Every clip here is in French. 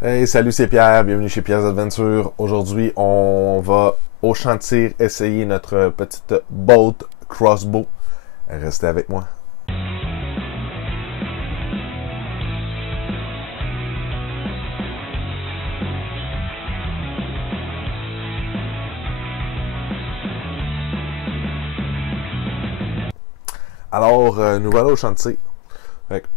Hey, salut, c'est Pierre, bienvenue chez Pierre's Adventure. Aujourd'hui, on va au champ de tir essayer notre petite bolt crossbow. Restez avec moi. Alors, nous voilà au champ de tir. Fait que,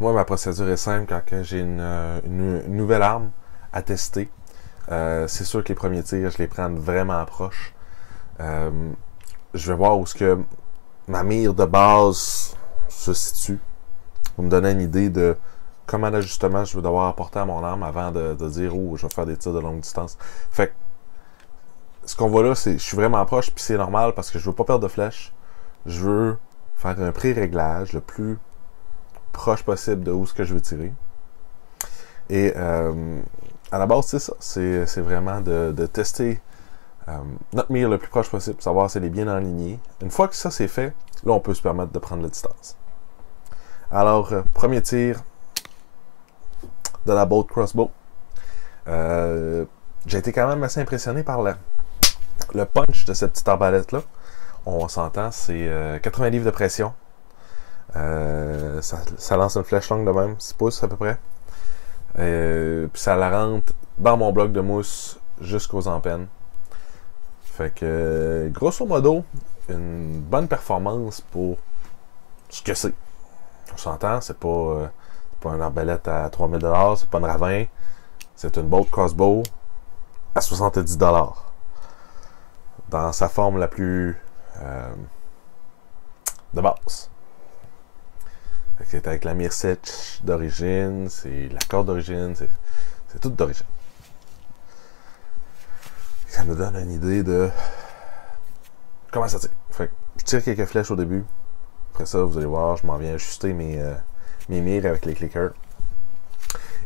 moi, ma procédure est simple quand j'ai une nouvelle arme à tester. C'est sûr que les premiers tirs, je les prends vraiment proche. Euh, je vais voir où ce que ma mire de base se situe pour me donner une idée de comment d'ajustement je vais devoir apporter à mon arme avant de dire oh je vais faire des tirs de longue distance. Fait que ce qu'on voit là, c'est je suis vraiment proche puis c'est normal parce que je veux pas perdre de flèche. Je veux faire un pré-réglage le plus proche possible de où ce que je veux tirer. Et à la base, c'est ça. C'est vraiment de tester notre mire le plus proche possible, savoir si elle est bien alignée. Une fois que ça c'est fait, là on peut se permettre de prendre la distance. Alors, premier tir de la bolt crossbow. J'ai été quand même assez impressionné par le punch de cette petite arbalète-là. On s'entend, c'est 80 livres de pression. Ça lance une flèche longue de même, 6 pouces à peu près. Puis ça la rentre dans mon bloc de mousse jusqu'aux empennes. Fait que, grosso modo, une bonne performance pour ce que c'est. On s'entend, c'est pas une arbalète à 3000$, c'est pas une ravin. C'est une bolt crossbow à 70$ dans sa forme la plus de base. C'est avec la mire sèche d'origine, c'est la corde d'origine, c'est tout d'origine. Ça nous donne une idée de comment ça tire. Fait que je tire quelques flèches au début. Après ça, vous allez voir, je m'en viens ajuster mes mires avec les clickers.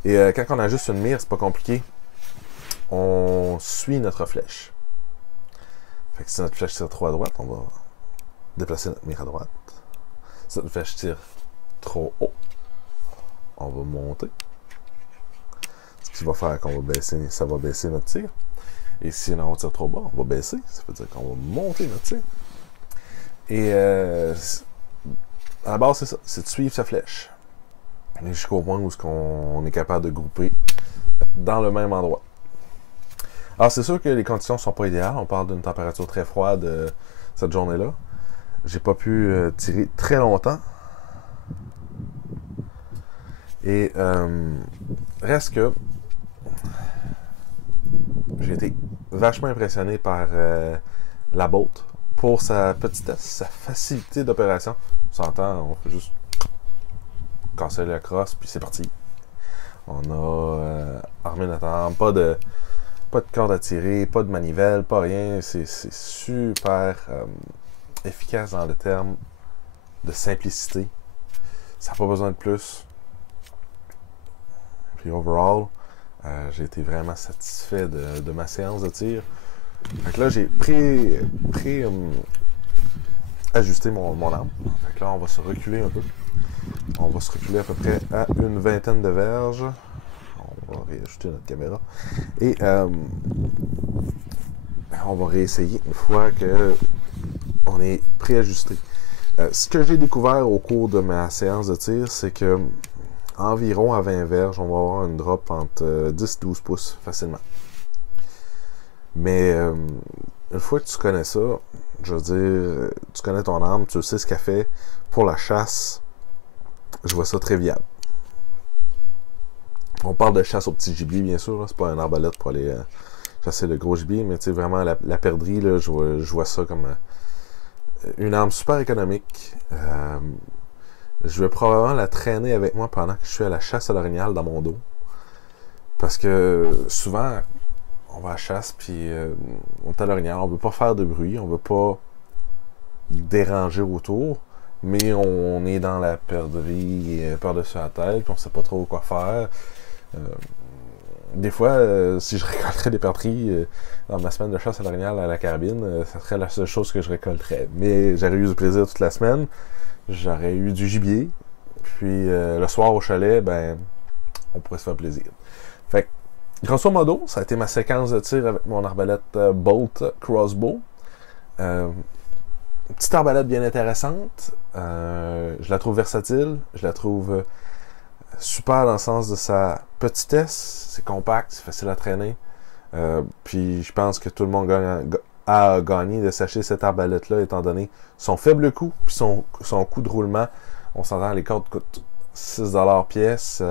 Et quand on ajuste une mire, c'est pas compliqué. On suit notre flèche. Fait que si notre flèche tire trop à droite, on va déplacer notre mire à droite. Si notre flèche tire trop haut, on va monter. Ce qui va faire qu'on va baisser, ça va baisser notre tir. Et si on tire trop bas, on va baisser. Ça veut dire qu'on va monter notre tir. Et à la base, c'est ça. C'est de suivre sa flèche. Et jusqu'au point où on est capable de grouper dans le même endroit. Alors, c'est sûr que les conditions ne sont pas idéales. On parle d'une température très froide cette journée-là. J'ai pas pu tirer très longtemps. Et reste que j'ai été vachement impressionné par la bolt pour sa petitesse, sa facilité d'opération. On s'entend, on fait juste casser la crosse puis c'est parti. On a armé notre arme, pas de corde à tirer, pas de manivelle, pas rien. C'est super efficace dans le terme de simplicité. Ça n'a pas besoin de plus. Puis overall, j'ai été vraiment satisfait de ma séance de tir. Fait que là, j'ai ajusté mon arme. Fait que là, on va se reculer un peu. On va se reculer à peu près à une vingtaine de verges. On va réajuster notre caméra. Et on va réessayer une fois que on est préajusté. Ce que j'ai découvert au cours de ma séance de tir, c'est que environ à 20 verges, on va avoir une drop entre 10 et 12 pouces facilement. Mais une fois que tu connais ça, je veux dire, tu connais ton arme, tu sais ce qu'elle fait pour la chasse, je vois ça très viable. On parle de chasse au petit gibier, bien sûr, c'est pas un arbalète pour aller chasser le gros gibier, mais tu sais, vraiment, la perdrix, là, je vois ça comme une arme super économique. Je vais probablement la traîner avec moi pendant que je suis à la chasse à l'orignal dans mon dos. Parce que souvent, on va à la chasse, puis on est à l'orignal, on veut pas faire de bruit, on veut pas déranger autour, mais on est dans la perdrix, par-dessus la tête, puis on sait pas trop quoi faire. Des fois, si je récolterais des perdrix dans ma semaine de chasse à l'orignal à la carabine, ça serait la seule chose que je récolterais. Mais j'aurais eu du plaisir toute la semaine. J'aurais eu du gibier. Puis le soir au chalet, ben on pourrait se faire plaisir. Fait que, grosso modo, ça a été ma séquence de tir avec mon arbalète Bolt Crossbow. Une petite arbalète bien intéressante. Je la trouve versatile. Je la trouve super dans le sens de sa petitesse. C'est compact, c'est facile à traîner. Puis je pense que tout le monde a gagné de s'acheter cette arbalète-là, étant donné son faible coût, puis son coût de roulement. On s'entend, les cordes coûtent 6$ pièce.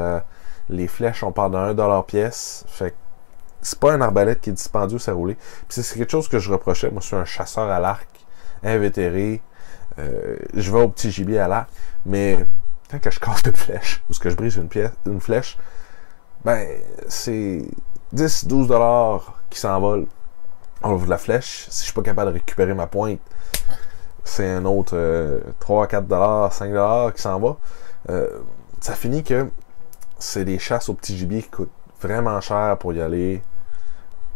Les flèches, on parle de 1$ pièce. Fait que c'est pas un arbalète qui est dispendieux à rouler. Puis c'est quelque chose que je reprochais. Moi, je suis un chasseur à l'arc, invétéré. Je vais au petit gibier à l'arc. Mais quand que je casse une flèche, ou que je brise une flèche, ben, c'est 10-12$ qui s'envolent. On ouvre la flèche. Si je suis pas capable de récupérer ma pointe, c'est un autre 3-4$, 5$ qui s'en va. Ça finit que c'est des chasses au petit gibier qui coûtent vraiment cher pour y aller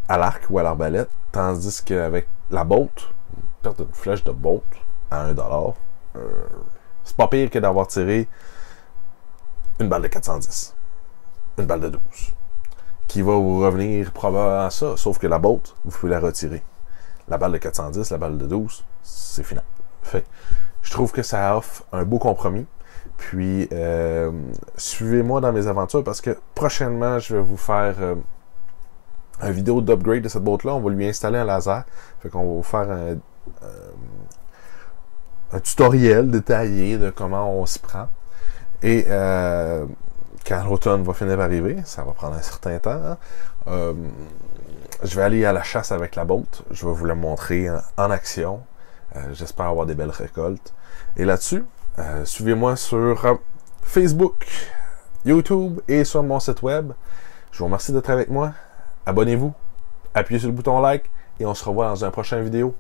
à l'arc ou à l'arbalète, tandis qu'avec la bolt, perdre une flèche de bolt à 1$, c'est pas pire que d'avoir tiré une balle de 410, une balle de 12, qui va vous revenir probablement ça, sauf que la bolt, vous pouvez la retirer. La balle de 410, la balle de 12, c'est final. Fait, je trouve que ça offre un beau compromis. Puis, suivez-moi dans mes aventures parce que prochainement, je vais vous faire une vidéo d'upgrade de cette boat-là. On va lui installer un laser. Fait qu'on va vous faire un tutoriel détaillé de comment on s'y prend. Et quand l'automne va finir par arriver, ça va prendre un certain temps, hein, je vais aller à la chasse avec la boat. Je vais vous la montrer en action. J'espère avoir des belles récoltes. Et là-dessus, suivez-moi sur Facebook, YouTube et sur mon site web. Je vous remercie d'être avec moi. Abonnez-vous, appuyez sur le bouton like et on se revoit dans une prochaine vidéo.